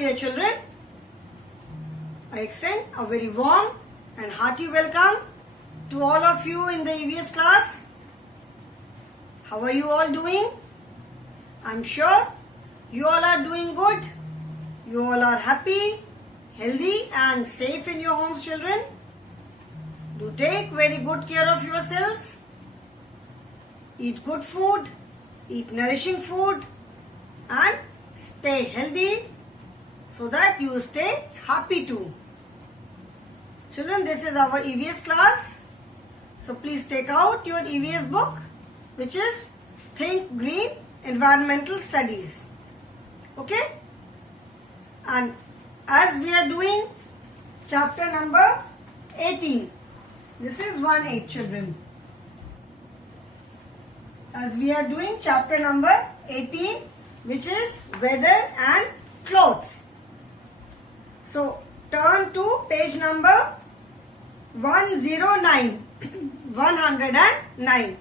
dear children, I extend a very warm and hearty welcome to all of you in the EVS class. How are you all doing? I'm sure you all are doing good. You all are happy, healthy and safe in your homes, children. Do take very good care of yourselves. Eat good food, eat nourishing food and stay healthy so that you stay happy too. Children, this is our EVS class. So please take out your EVS book, which is Think Green Environmental Studies. Okay? And as we are doing chapter number 18, this is 1-8, children. As we are doing chapter number 18, which is weather and clothes. So turn to page number 109. 109.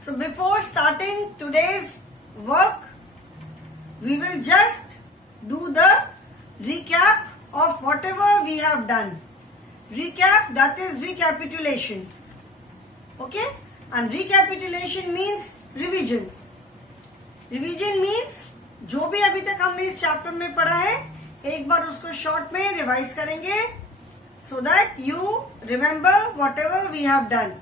So before starting today's work, we will just do the recap of whatever we have done. Recap, that is recapitulation. Okay? And recapitulation means revision. Revision means जो भी अभी तक हमने इस chapter में पढ़ा है एक बार उसको शॉर्ट में रिवाइज करेंगे so that you remember whatever we have done.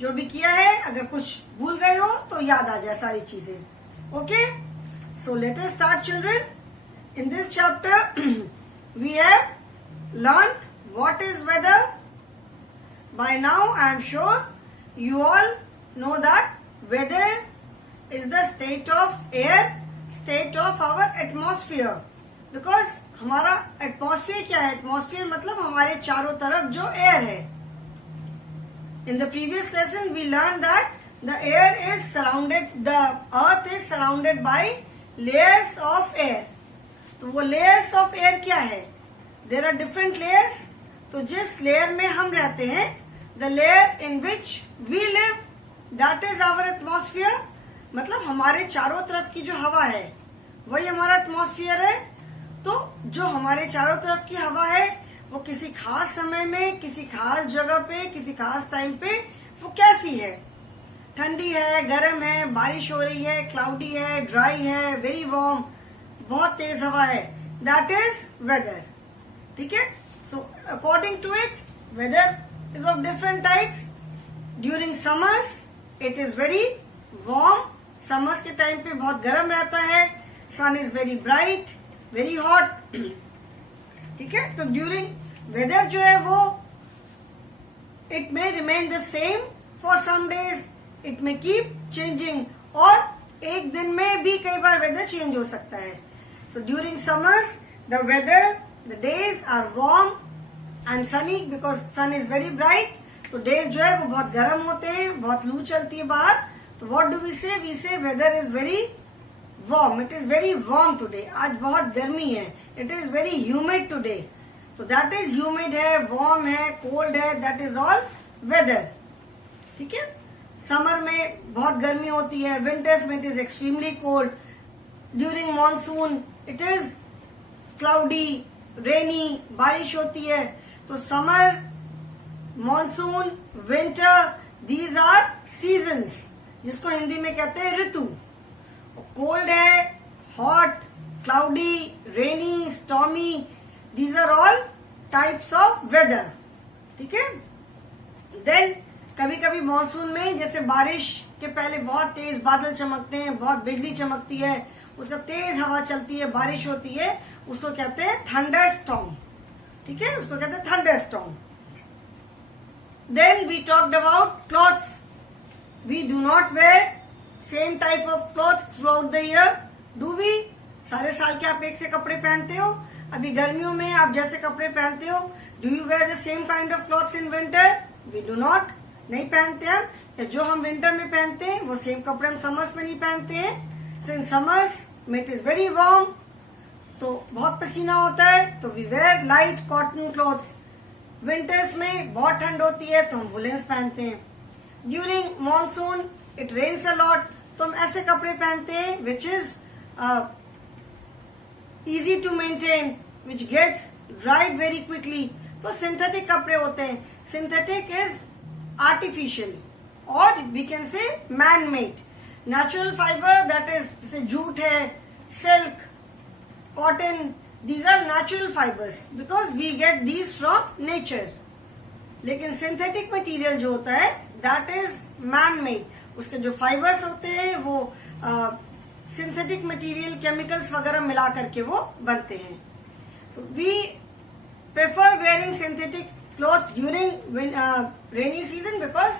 जो भी किया है अगर कुछ भूल गए हो तो याद आ जाए सारी चीजें. Okay? So let us start, children. In this chapter we have learned what is weather. By now I am sure you all know that weather is the state of air, state of our atmosphere. Because हमारा atmosphere क्या है? Atmosphere मतलब हमारे चारों तरफ जो air है. In the previous lesson we learned that the air is surrounded, the earth is surrounded by layers of air. तो वो layers of air क्या है? There are different layers. तो जिस लेयर में हम रहते हैं, the layer in which we live, that is our atmosphere. मतलब हमारे चारों तरफ की जो हवा है वही हमारा एटमॉस्फेयर है. तो जो हमारे चारों तरफ की हवा है वो किसी खास समय में, किसी खास जगह पे, किसी खास टाइम पे वो कैसी है? ठंडी है, गर्म है, बारिश हो रही है, क्लाउडी है, ड्राई है, वेरी वार्म, बहुत तेज हवा है. That is weather. ठीक है? So according to it weather is of different types. During summers it is very warm. Summers के टाइम पे बहुत गर्म रहता है. Sun is very bright, very hot. ठीक है? तो ड्यूरिंग वेदर जो है वो it may remain the same for some days, it may keep changing. और एक दिन में भी कई बार वेदर चेंज हो सकता है. So during summers the weather, the days are warm and sunny because sun is very bright. तो डेज जो है वो बहुत गर्म होते हैं, बहुत लू चलती है बाहर. तो what do we say? We say weather is very warm. It is very warm today. आज बहुत गर्मी है. It is very humid today. तो दैट इज ह्यूमिड है, वार्म है, कोल्ड है. That is all weather. ठीक है? समर में बहुत गर्मी होती है. विंटर्स में it is extremely cold. During monsoon it is cloudy, rainy, बारिश होती है. तो summer, monsoon, winter, these are seasons, जिसको हिंदी में कहते हैं ऋतु. कोल्ड है, hot, cloudy, rainy, stormy, these are all types of weather. ठीक है? देन कभी कभी मॉनसून में जैसे बारिश के पहले बहुत तेज बादल चमकते हैं, बहुत बिजली चमकती है, उसका तेज हवा चलती है, बारिश होती है, उसको कहते हैं थंडर स्टॉर्म. ठीक है? उसको कहते हैं thunder storm. Then we talked about clothes. We do not wear same type of clothes throughout the year. Do we? सारे साल के आप एक से कपड़े पहनते हो? अभी गर्मियों में आप जैसे कपड़े पहनते हो, do you wear the same kind of clothes in winter? We do not. नहीं पहनते हम. या जो हम विंटर में पहनते हैं वो सेम कपड़े हम समर्स में नहीं पहनते हैं. सिंस समर्स में इट इज वेरी वार्म, तो बहुत पसीना होता है, तो we wear light cotton clothes. Winters में बहुत ठंड होती है तो हम वुलेंस पहनते हैं. During monsoon it rains a lot, तो हम ऐसे कपड़े पहनते हैं which is easy to maintain, which gets dried very quickly. तो सिंथेटिक कपड़े होते हैं. सिंथेटिक इज आर्टिफिशियल और we can say man made. Natural fibre that is जैसे जूट है, silk, cotton, these are natural fibers because we get these from nature. लेकिन synthetic material जो होता है दैट इज मैन मेड. उसके जो fibres होते हैं वो सिंथेटिक मटेरियल केमिकल्स वगैरह मिला करके वो बनते हैं. तो we prefer wearing synthetic cloth during rainy season because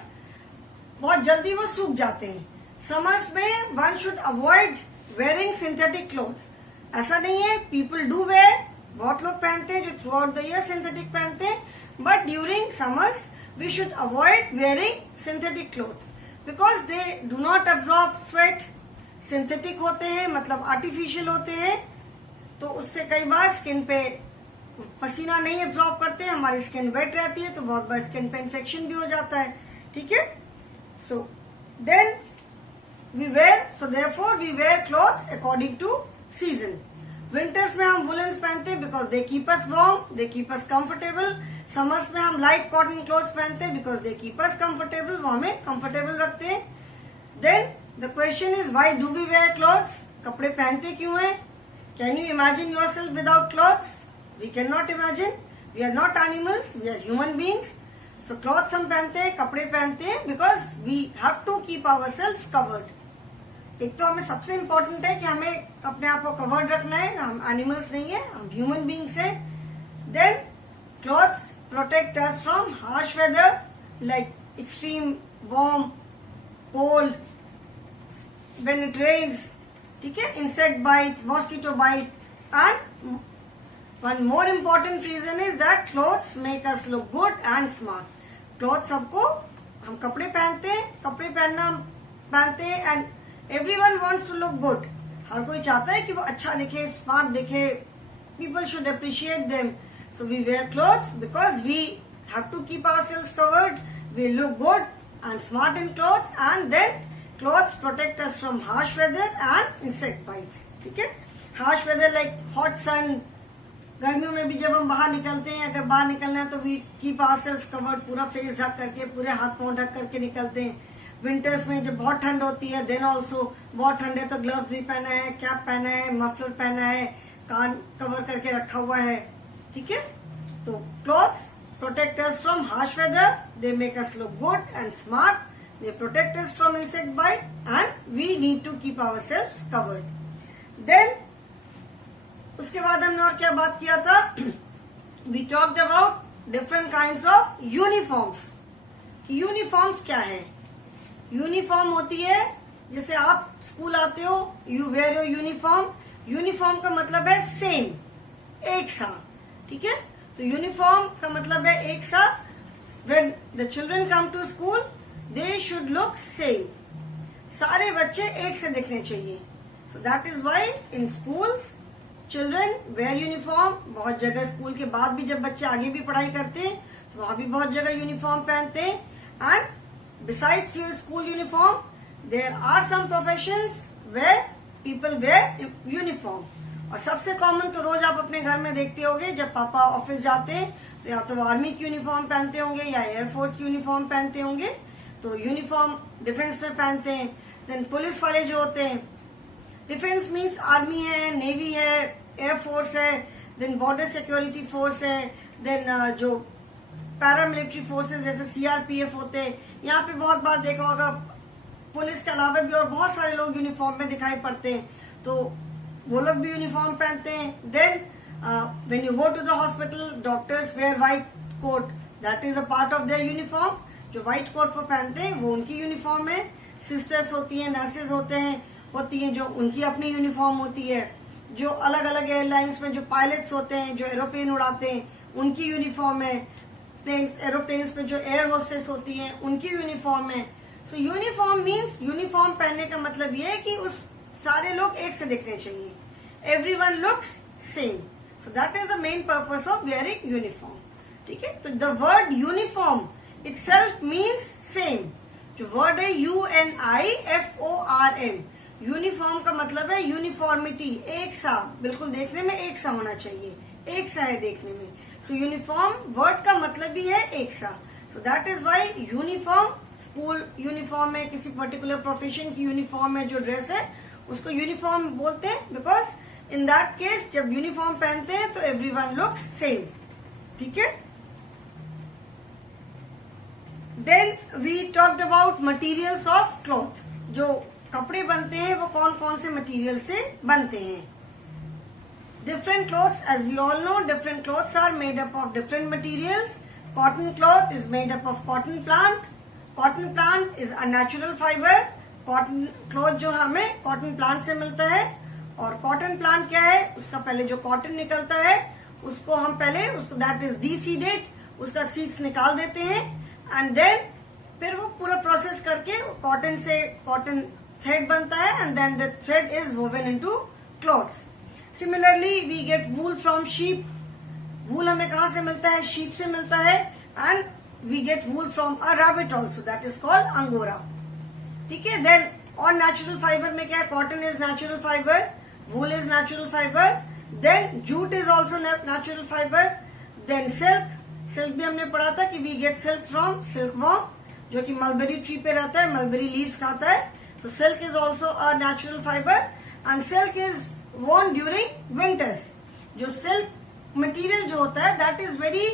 बहुत जल्दी वो सूख जाते हैं. समर्स में one should avoid wearing synthetic clothes. ऐसा नहीं है, पीपल डू वेयर, बहुत लोग पहनते हैं जो throughout the year synthetic पहनते हैं, but during summers we should avoid wearing synthetic clothes because they do not absorb sweat. Synthetic होते हैं मतलब आर्टिफिशियल होते हैं, तो उससे कई बार स्किन पे पसीना नहीं एब्जॉर्ब करते हैं, हमारी स्किन वेट रहती है, तो बहुत बार स्किन पे इन्फेक्शन भी हो जाता है. ठीक है, so then we wear, so therefore we wear clothes according to season. Winters में हम वुलन्स पहनते हैं because they keep us warm, they keep us comfortable. Summers में हम लाइट कॉटन क्लॉथ्स पहनते हैं because they keep us comfortable, वो हमें कंफर्टेबल रखते हैं. Then the question is why do we wear clothes. कपड़े पहनते क्यों हैं? Can you imagine yourself without clothes? We can not imagine. We are not animals, we are human beings. So clothes हम पहनते हैं, कपड़े पहनते हैं because we have to keep our self covered. एक तो हमें सबसे इम्पोर्टेंट है कि हमें अपने आप को कवर्ड रखना है. हम एनिमल्स नहीं है, हम ह्यूमन बींग्स हैं. Then clothes protect us from harsh weather like extreme warm, cold, when it rains. ठीक है, insect bite, mosquito bite. And one more important reason is that clothes make us look good and smart. Cloth सबको, हम कपड़े पहनते हैं, कपड़े पहनते हैं and everyone wants to look good. हर कोई चाहता है कि वो अच्छा दिखे, स्मार्ट दिखे. People should appreciate them. So we wear clothes because we have to keep ourselves covered. We look good and smart in clothes, and then clothes protect us from harsh weather and insect bites. ठीक है, harsh weather like hot sun. गर्मियों में भी जब हम बाहर निकलते हैं, अगर बाहर निकलना है तो we keep ourselves covered, पूरा फेस ढक करके, पूरे हाथ पांव ढक करके निकलते हैं. विंटर्स में जब बहुत ठंड होती है देन ऑल्सो बहुत ठंड है तो ग्लव्स भी पहना है, कैप पहना है, मफलर पहना है, कान कवर करके रखा हुआ है. ठीक है, तो clothes protect us from harsh weather, they make us look good and smart, they protect us from insect bite and we need to keep our self covered. Then उसके बाद हमने और क्या बात किया था? We talked about different kinds of uniforms. Uniforms क्या है? यूनिफॉर्म होती है, जैसे आप स्कूल आते हो, you wear your uniform. Uniform का मतलब है सेम, एक सा. ठीक है, तो यूनिफॉर्म का मतलब है एक सा. When the children come to school they should look same. सारे बच्चे एक से दिखने चाहिए. So that is why in schools children wear uniform. बहुत जगह स्कूल के बाद भी जब बच्चे आगे भी पढ़ाई करते हैं तो वहां भी बहुत जगह यूनिफॉर्म पहनते हैं. And besides your school uniform, there are some professions where people wear uniform. और सबसे कॉमन तो रोज आप अपने घर में देखते होंगे, जब पापा ऑफिस जाते हैं तो या तो वो आर्मी की यूनिफॉर्म पहनते होंगे या एयरफोर्स की यूनिफॉर्म पहनते होंगे. तो यूनिफॉर्म डिफेंस में पहनते हैं. देन पुलिस वाले जो होते हैं, डिफेंस मीन्स आर्मी है, नेवी है, एयरफोर्स है, देन बॉर्डर सिक्योरिटी फोर्स है, देन जो पैरामिलिट्री फोर्सेस जैसे सीआरपीएफ होते हैं. यहाँ पे बहुत बार देखा होगा पुलिस के अलावा भी और बहुत सारे लोग यूनिफॉर्म में दिखाई पड़ते हैं, तो वो लोग भी यूनिफॉर्म पहनते हैं. Then when you go to the hospital, doctors wear white coat, that is a part of their uniform. जो व्हाइट कोट वो पहनते हैं वो उनकी यूनिफॉर्म है. सिस्टर्स होती हैं, नर्सेज होती हैं जो उनकी अपनी यूनिफॉर्म होती है. जो अलग अलग एयरलाइंस में जो पायलट्स होते हैं, जो एरोप्लेन उड़ाते हैं, उनकी यूनिफॉर्म है. एरोप्लेन्स में जो एयर होस्टेस होती हैं उनकी यूनिफॉर्म है. सो यूनिफॉर्म मीन्स, यूनिफॉर्म पहनने का मतलब ये है कि उस सारे लोग एक से दिखने चाहिए. Everyone looks same. So that is the main purpose of wearing uniform. ठीक है, तो the word uniform itself means same. जो वर्ड है UNIFORM, यूनिफॉर्म का मतलब है यूनिफॉर्मिटी, एक सा, बिल्कुल देखने में एक सा होना चाहिए, एक सा है देखने में। सो यूनिफॉर्म वर्ड का मतलब भी है एक सा। So that is why uniform, school uniform है, किसी पर्टिकुलर प्रोफेशन की यूनिफॉर्म है, जो ड्रेस है उसको यूनिफॉर्म बोलते हैं, बिकॉज इन दैट केस जब यूनिफॉर्म पहनते हैं तो एवरीवन लुक्स सेम। ठीक है। Then we talked about materials of cloth. जो कपड़े बनते हैं वो कौन कौन से मटेरियल से बनते हैं। Different clothes, as we all know, different clothes are made up of different materials. Cotton cloth is made up of cotton plant. Cotton plant is a natural fibre. Cotton cloth जो हमें cotton plant से मिलता है। और cotton plant क्या है, उसका पहले जो कॉटन निकलता है उसको हम पहले उसको दैट इज डीसीडेड, उसका सीड्स निकाल देते हैं एंड देन फिर वो पूरा प्रोसेस करके कॉटन से कॉटन थ्रेड बनता है and then the thread is woven into clothes. Similarly we get wool from sheep. Wool हमें कहाँ से मिलता है, शीप से मिलता है। And we get wool from a rabbit also, that is called angora. ठीक है। देन और नेचुरल फाइबर में क्या है, cotton is natural fibre, wool is natural fibre, then jute is also natural fibre, then silk. Silk भी हमने पढ़ा था कि we get silk from silk worm, जो कि मलबेरी ट्री पे रहता है, मलबेरी लीव्स खाता है। तो silk is also a natural fibre and silk is worn during winters. जो सिल्क मटेरियल जो होता है दैट इज वेरी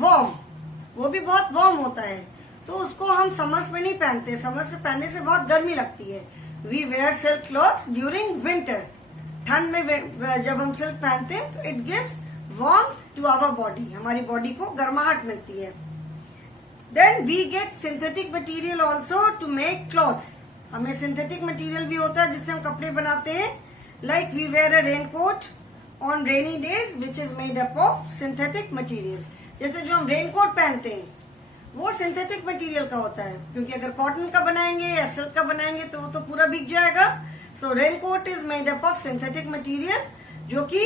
वार्म, वो भी बहुत वार्म होता है, तो उसको हम समर्स में नहीं पहनते, समर्स में पहनने से बहुत गर्मी लगती है। We wear silk clothes during winter. ठंड में जब हम सिल्क पहनते हैं तो it gives warmth to our body, हमारी बॉडी को गर्माहट मिलती है। Then we get synthetic material also to make clothes. हमें सिंथेटिक मटेरियल भी होता है जिससे हम कपड़े बनाते हैं। Like we wear a raincoat on rainy days which is made up of synthetic material. जैसे जो हम रेनकोट पहनते हैं वो सिंथेटिक मटेरियल का होता है, क्योंकि अगर कॉटन का बनाएंगे या सिल्क का बनाएंगे तो वो तो पूरा भीग जाएगा। So raincoat is made up of synthetic material, जो कि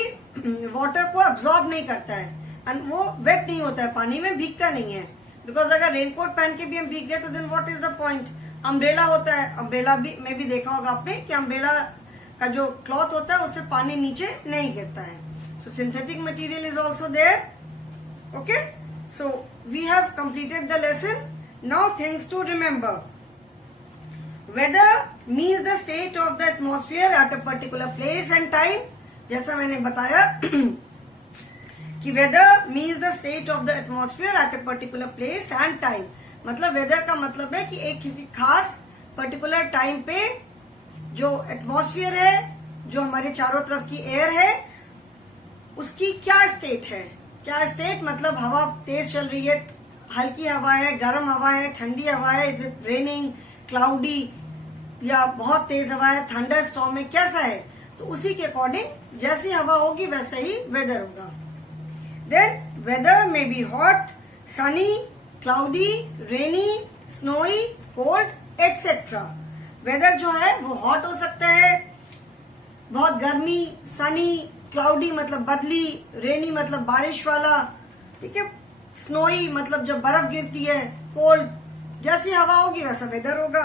वाटर को अब्सॉर्ब नहीं करता है एंड वो वेट नहीं होता है, पानी में भीगता नहीं है। बिकॉज अगर रेनकोट पहन के भी हम भीग गए तो then what is the point. Umbrella होता है, अम्ब्रेला भी में भी देखा होगा आपने कि अम्ब्रेला का जो क्लॉथ होता है उससे पानी नीचे नहीं गिरता है। So synthetic material is also there. Okay, so we have completed the lesson. Now things to remember. Weather means the state of the atmosphere at a particular place and time. जैसा मैंने बताया कि weather means the state of the atmosphere at a particular place and time. मतलब weather का मतलब है कि एक किसी खास पर्टिकुलर टाइम पे जो एटमॉस्फेयर है, जो हमारे चारों तरफ की एयर है, उसकी क्या स्टेट है। क्या स्टेट मतलब हवा तेज चल रही है, हल्की हवा है, गर्म हवा है, ठंडी हवा है, इज इट रेनिंग, क्लाउडी, या बहुत तेज हवा है, थंडर स्टॉर्म है, कैसा है। तो उसी के अकॉर्डिंग जैसी हवा होगी वैसा ही वेदर होगा। देन वेदर में be hot, sunny, cloudy, rainy, snowy, cold etcetera. Weather जो है वो हॉट हो सकता है, बहुत गर्मी, सनी, क्लाउडी मतलब बदली, रेनी मतलब बारिश वाला, ठीक है, स्नोई मतलब जब बर्फ गिरती है, कोल्ड जैसी हवा होगी वैसा वेदर होगा।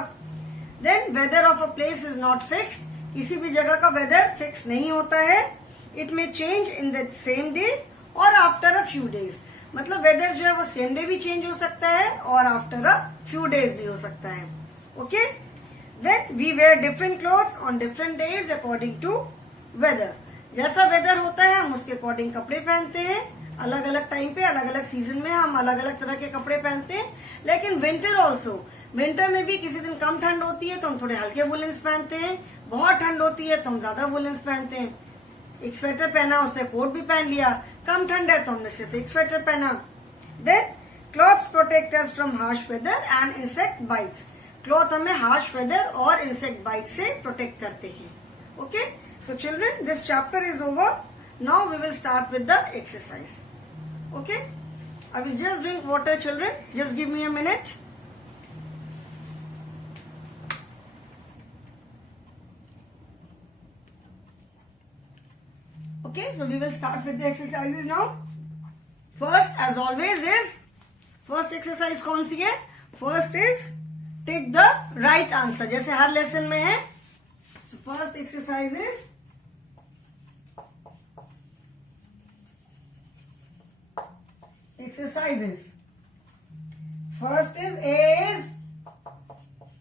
Then weather of a place is not fixed. किसी भी जगह का वेदर फिक्स नहीं होता है। It may change in the same day और आफ्टर अ फ्यू डेज। मतलब वेदर जो है वो सेम डे भी चेंज हो सकता है और आफ्टर अ फ्यू डेज भी हो सकता है। Okay, then we wear different clothes on different days according to weather. जैसा वेदर होता है हम उसके अकॉर्डिंग कपड़े पहनते हैं। अलग अलग टाइम पे अलग अलग सीजन में हम अलग अलग तरह के कपड़े पहनते हैं। लेकिन विंटर ऑल्सो, विंटर में भी किसी दिन कम ठंड होती है तो हम थोड़े हल्के वुलेंस पहनते हैं, बहुत ठंड होती है तो हम ज्यादा वुलेंस पहनते हैं। एक स्वेटर पहना, उसमें कोट भी पहन लिया, कम ठंड है तो हमने सिर्फ एक स्वेटर पहना। Then clothes protect us from harsh weather and insect bites. क्लॉथ हमें हार्श वेदर और इंसेक्ट बाइट से प्रोटेक्ट करते हैं। Okay, so children, this chapter is over. Now we will start with the exercise. Okay, I will just drink water children, just give me a minute. Okay, so we will start with the exercises now. First, as always, is first exercise कौन सी है? First is take the right answer. जैसे हर lesson में है, first exercise is exercises. First is A is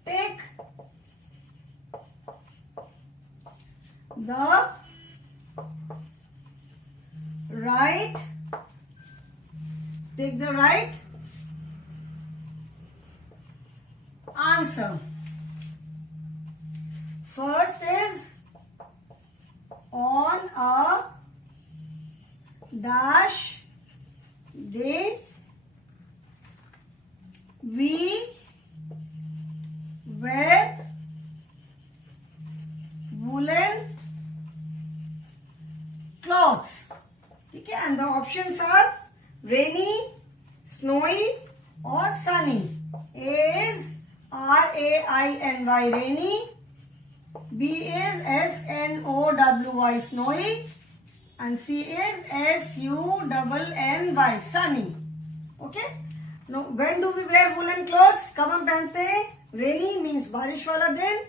take the right answer. First is on a dash day we wear woolen clothes. ठीक है, and the options are rainy, snowy or sunny. A is R-A-I-N-Y rainy, B is S-N-O-W-Y snowy and C is S-U-N-N-Y sunny. Okay. Now when do we wear woolen clothes? कब हम पहनते हैं? Rainy means बारिश वाला दिन,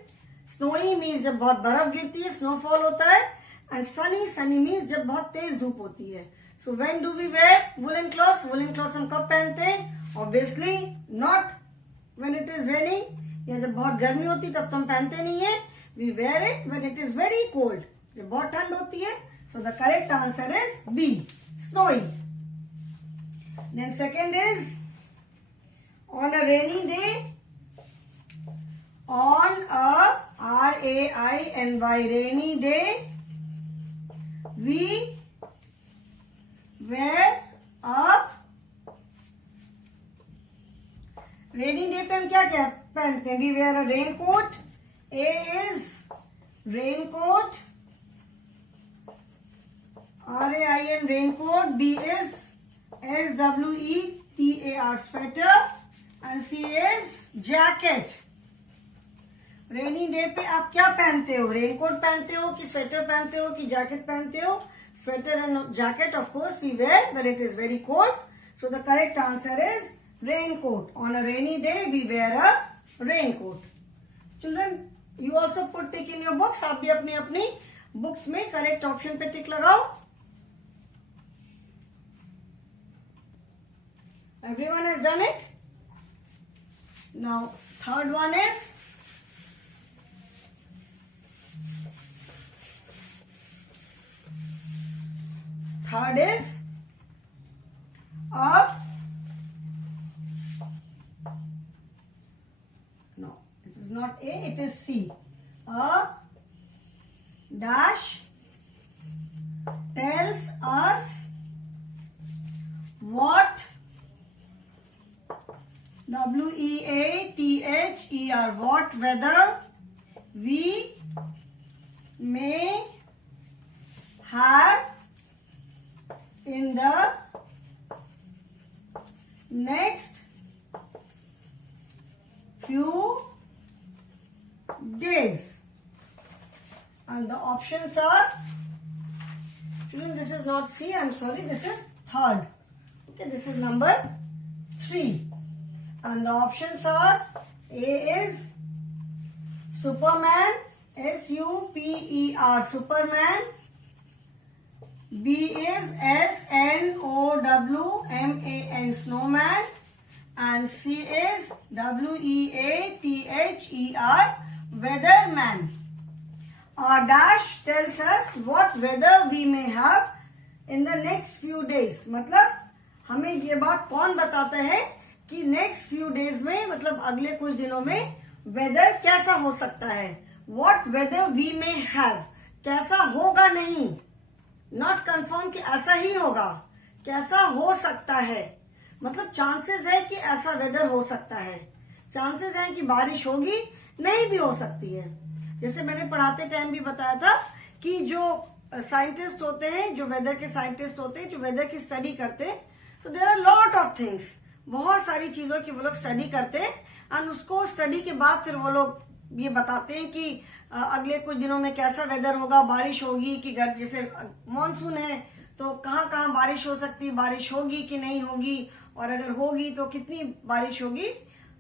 snowy means जब बहुत बर्फ गिरती है, snowfall होता है, and sunny means जब बहुत तेज धूप होती है. So when do we wear woolen clothes? Woolen clothes हम कब पहनते हैं? Obviously not when it is raining या जब बहुत गर्मी होती तब तो हम पहनते नहीं है. We wear it when it is very cold. जब बहुत ठंड होती है. So the correct answer is B, snowy. Then second is on a rainy day, on a R-A-I-N-Y rainy day, we wear a rainy day पे हम क्या क्या पहनते हैं? We wear a raincoat. A is raincoat, R-A-I-N raincoat. B is S-W-E-T-A-R sweater and C is jacket. Rainy day पे आप क्या पहनते हो? रेनकोट पहनते हो कि स्वेटर पहनते हो कि जैकेट पहनते हो? Sweater and jacket of course we wear when it is very cold. So the correct answer is raincoat. On a rainy day we wear a raincoat. Children, you also put tick in your books. आप भी अपनी अपनी books में correct option पे टिक लगाओ. Everyone has done it. Now third one is a no, this is not A, it is C. A dash tells us what W-E-A-T-H-E-R what weather we may have in the next few days. And the options are, children, this is not C, I'm sorry, this is third. Okay, this is number 3. And the options are, A is Superman, S-U-P-E-R, Superman. B is S-N-O-W-M-A-N, snowman. And C is W-E-A-T-H-E-R, weatherman. Our dash tells us what weather we may have in the next few days. मतलब हमें ये बात कौन बताता है कि next few days में, मतलब अगले कुछ दिनों में वेदर कैसा हो सकता है. What weather we may have, कैसा होगा नहीं, नॉट कंफर्म कि ऐसा ही होगा, कैसा हो सकता है. मतलब चांसेस है कि ऐसा वेदर हो सकता है, चांसेस है कि बारिश होगी, नहीं भी हो सकती है. जैसे मैंने पढ़ाते टाइम भी बताया था कि जो साइंटिस्ट होते हैं, जो वेदर के साइंटिस्ट होते हैं, जो वेदर की स्टडी करते हैं, तो there are lot of things, बहुत सारी चीजों की वो लोग स्टडी करते हैं. एंड उसको स्टडी के बाद फिर वो लोग ये बताते हैं कि अगले कुछ दिनों में कैसा वेदर होगा, बारिश होगी कि गर्म, जैसे मॉनसून है तो कहाँ कहाँ बारिश हो सकती है, बारिश होगी कि नहीं होगी, और अगर होगी तो कितनी बारिश होगी.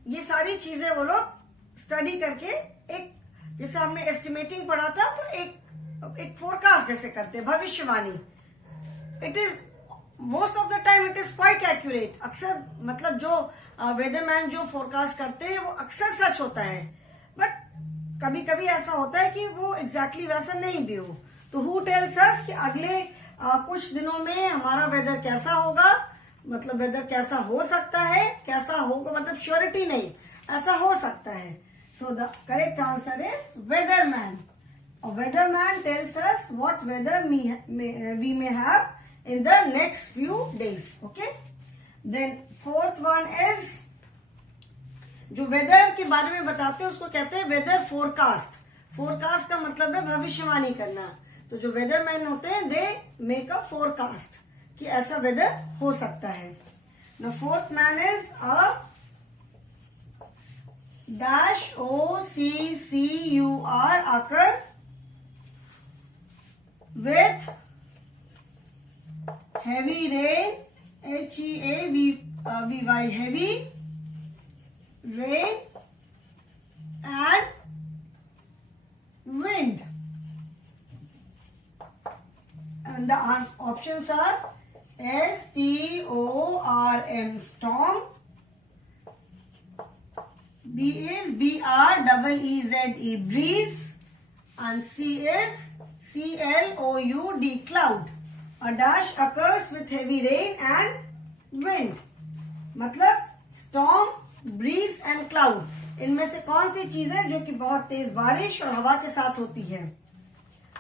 ये सारी चीजें वो लोग स्टडी करके एक जैसे हमने एस्टिमेटिंग पढ़ा था, तो एक फोरकास्ट जैसे करते हैं, भविष्यवाणी. It is most of the time it is quite accurate. अक्सर मतलब जो वेदरमैन जो फोरकास्ट करते हैं वो अक्सर सच होता है, बट कभी कभी ऐसा होता है कि वो एग्जैक्टली वैसा नहीं भी हो. तो हु टेल्स अस कि अगले कुछ दिनों में हमारा वेदर कैसा होगा, मतलब वेदर कैसा हो सकता है, कैसा होगा मतलब श्योरिटी नहीं, ऐसा हो सकता है. So the correct answer is weatherman. Weatherman tells us what weather we may have in the next few days. Okay, then fourth one is जो वेदर के बारे में बताते हैं उसको कहते हैं वेदर फोरकास्ट. फोरकास्ट का मतलब है भविष्यवाणी करना. तो जो वेदर मैन होते हैं दे मेक अ फोरकास्ट कि ऐसा वेदर हो सकता है. The fourth man is a dash OCCUR आकर with heavy rain, HEAVY, heavy rain and wind. And the options are STORM, storm. B is BREEZE, breeze. And C is CLOUD, cloud. A dash occurs with heavy rain and wind. मतलब storm, breeze and cloud. इनमें से कौन सी चीज है जो कि बहुत तेज बारिश और हवा के साथ होती है?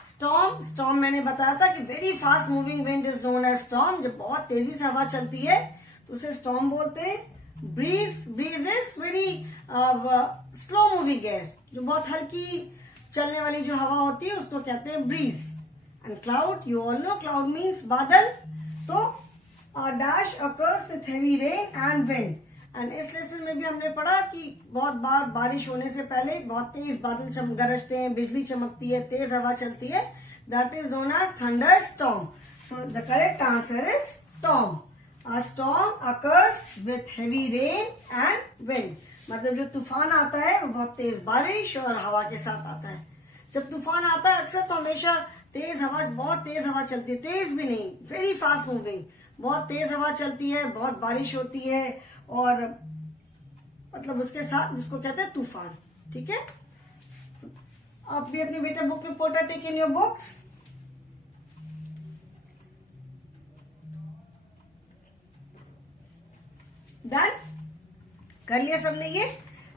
स्टॉर्म मैंने बताया था कि very fast moving wind is known as storm. जब बहुत तेजी से हवा चलती है तो उसे स्टॉर्म बोलते हैं. Breeze is very slow moving air. जो बहुत हल्की चलने वाली जो हवा होती है उसको कहते हैं bridge. And cloud, you all know cloud means बादल. तो a dash occurs with heavy rain and wind. And इस लेसन में भी हमने पढ़ा कि बहुत बार बारिश होने से पहले बहुत तेज बादल गरजते हैं, बिजली चमकती है, तेज हवा चलती है. That is known as thunderstorm. So the correct answer is storm. A storm occurs with heavy rain and wind. मतलब जो तूफान आता है वो बहुत तेज बारिश और हवा के साथ आता है. जब तूफान आता है अक्सर तो हमेशा तेज हवा, बहुत तेज हवा चलती है, तेज भी नहीं, वेरी फास्ट मूविंग, बहुत तेज हवा चलती है, बहुत बारिश होती है और मतलब उसके साथ जिसको कहते हैं तूफान. ठीक है, आप भी अपने बेटा बुक में पोटा take in your books. Done, कर लिया सबने ये.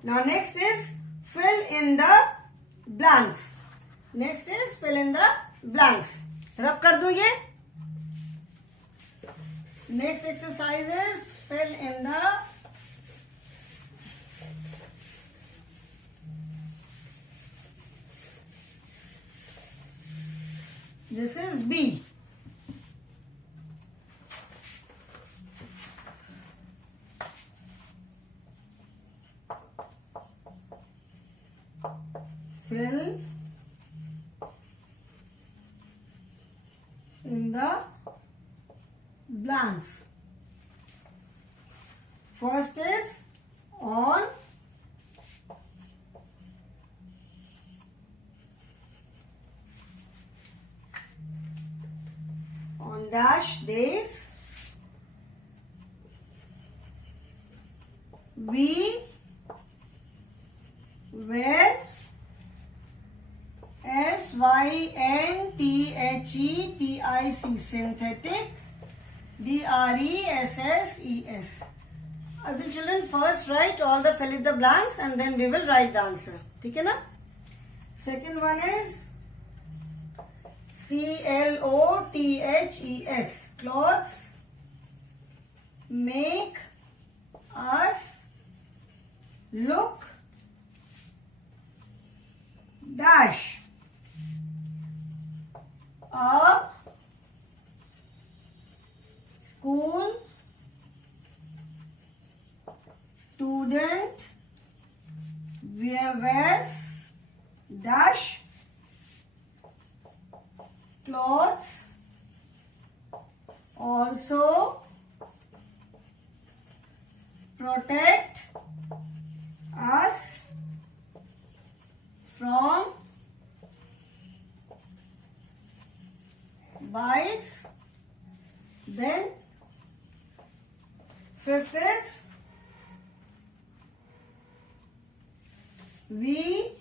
Now next is fill in the blanks. Next is fill in the blanks. Rub कर दूं ये. Next exercise is fill in the this is B. fill in the blanks. First is on dash days we were SYNTHETIC synthetic, DRESSES. I will children first write all the fill in the blanks and then we will write the answer. ठीक है ना? Second one is CLOTHES, clothes make us look dash. A school student wears dash clothes also protect us from bites. Then fifth is we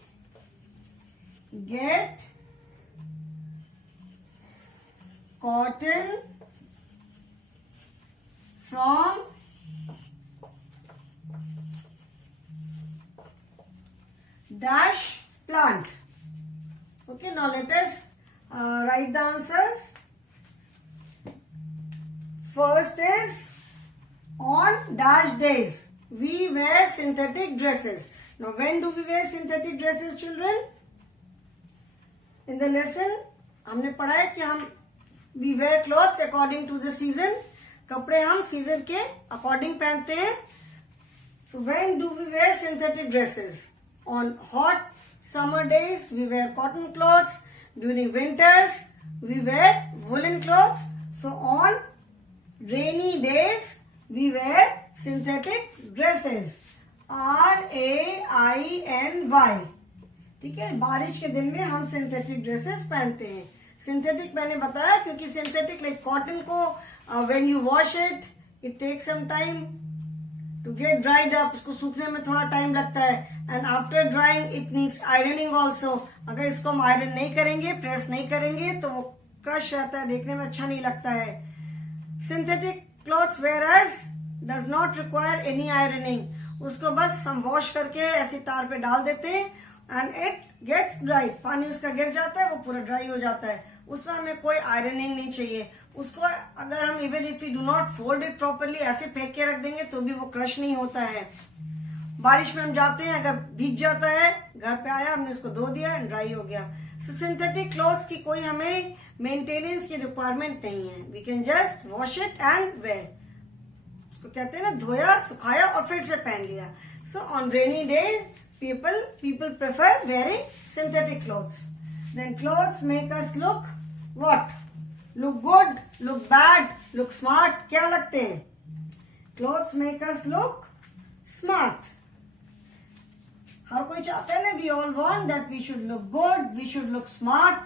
get cotton from dash plant. Okay, now let us write the answers. First is on dash days we wear synthetic dresses. Now when do we wear synthetic dresses, children? In the lesson हमने पढ़ा है कि हम we wear clothes according to the season. कपड़े हम season के according पहनते हैं. So when do we wear synthetic dresses? On hot summer days we wear cotton clothes. During winters we wear woolen clothes. So on rainy days we wear synthetic dresses. RAINY. ठीक है, बारिश के दिन में हम synthetic dresses पहनते हैं. Synthetic मैंने बताया क्योंकि सिंथेटिक लाइक कॉटन को when you wash it takes some time to get dried up. उसको सूखने में थोड़ा टाइम लगता है. And after drying it needs ironing also. अगर इसको हम आयरन नहीं करेंगे, प्रेस नहीं करेंगे तो वो क्रश रहता है, देखने में अच्छा नहीं लगता है. Synthetic clothes whereas does not require any ironing. उसको बस हम वॉश करके ऐसी तार पे डाल देते हैं एंड इट गेट्स ड्राइड. पानी उसका गिर जाता है, वो पूरा ड्राई हो जाता है. उसमें हमें कोई आयरनिंग नहीं चाहिए. उसको अगर हम even if you do not fold it properly ऐसे फेंक के रख देंगे तो भी वो क्रश नहीं होता है. बारिश में हम जाते हैं, अगर भीग जाता है, घर पे आया हमने उसको धो दिया एंड ड्राई हो गया. सो सिंथेटिक क्लॉथ्स की कोई हमें मेंटेनेंस की रिक्वायरमेंट नहीं है. We can just wash it and wear. उसको कहते हैं ना, धोया, सुखाया और फिर से पहन लिया. So on rainy day people prefer wearing synthetic clothes. Then clothes make us look what? Look good, look bad, look smart. क्या लगते हैं? Clothes make us look smart. हर कोई चाहता है ना, we all want that we should look good, we should look smart.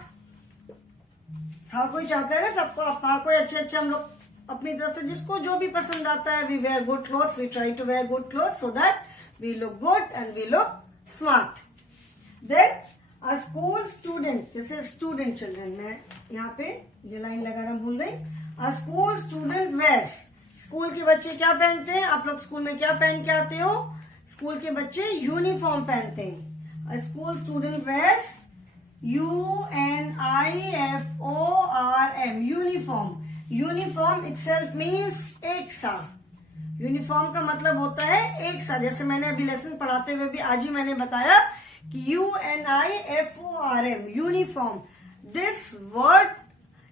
हर कोई चाहता है ना, सबको हर कोई अच्छे हम लोग अपनी तरफ से जिसको जो भी पसंद आता है, we wear good clothes, we try to wear good clothes so that we look good and we look smart. Then a school student, this is student children. मैं यहाँ पे ये लाइन लगाना भूल गई. A school student wears. School के बच्चे क्या पहनते हैं? आप लोग स्कूल में क्या पहन के आते हो? स्कूल के बच्चे यूनिफॉर्म पहनते हैं. A school student wears UNIFORM. Uniform. Uniform itself means एक सा. यूनिफॉर्म का मतलब होता है एक सा. जैसे मैंने अभी लेसन पढ़ाते हुए भी आज ही मैंने बताया कि UNIFORM यूनिफॉर्म. दिस वर्ड,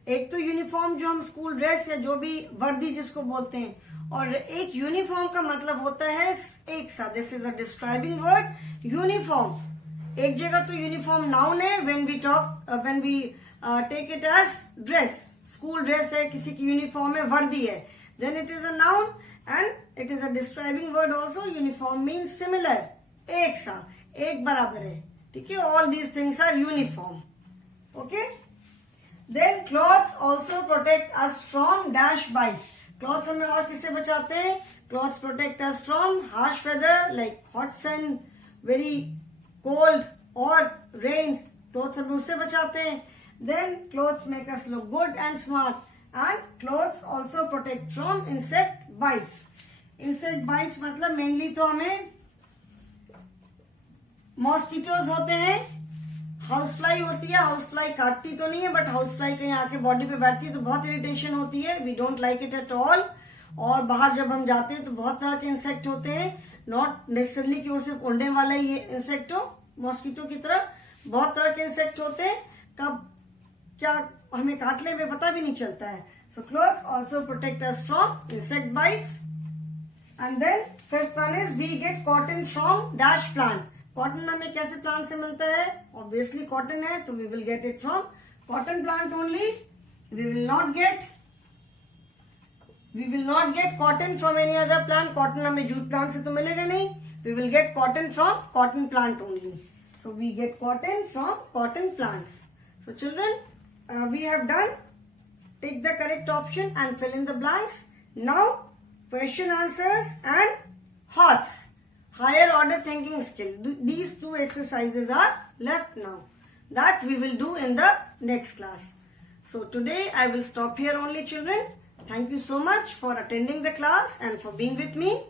एक तो यूनिफॉर्म जो हम स्कूल ड्रेस या जो भी वर्दी जिसको बोलते हैं, और एक यूनिफॉर्म का मतलब होता है एक सा. This is a describing word uniform. एक जगह तो यूनिफॉर्म नाउन है when we take it as dress. School dress है, किसी की यूनिफॉर्म है, वर्दी है, then it is a noun. And it is a describing word also. Uniform means similar. एक सा, एक बराबर है. ठीक है, all these things are uniform. Okay. Then clothes also protect us from dash bites. Clothes हमें और किससे बचाते हैं? Clothes protect us from harsh weather like hot sun, very cold or rains. Clothes हमें उससे बचाते हैं. Then clothes make us look good and smart. And clothes also protect from insect bites. Insect bites मतलब mainly तो हमें mosquitoes होते हैं. House fly होती है. हाउस फ्लाई काटती तो नहीं है, बट हाउस फ्लाई कहीं आके बॉडी पे बैठती है तो बहुत इरिटेशन होती है. We don't like it at all. और बाहर जब हम जाते हैं तो बहुत तरह के इंसेक्ट होते हैं. नॉट नेसेसरली कि वो सिर्फ उड़ने वाला ही इंसेक्ट हो. मॉस्किटो की तरह बहुत तरह के इंसेक्ट होते हैं. कब क्या हमें काट ले में पता भी नहीं चलता है. So clothes also protect us from insect bites. And then fifth one is we get cotton from dash plant. Cotton हमें कैसे plant से मिलता है? Obviously cotton है तो we will get it from cotton plant only. We will not get cotton from any other plant. Cotton हमें jute plant से तो मिलेगा नहीं. We will get cotton from cotton plant only. So we get cotton from cotton plants. So children, we have done. Take the correct option and fill in the blanks. Now, question answers and HOTS, higher order thinking skill. These two exercises are left now. That we will do in the next class. So today I will stop here only, children. Thank you so much for attending the class and for being with me.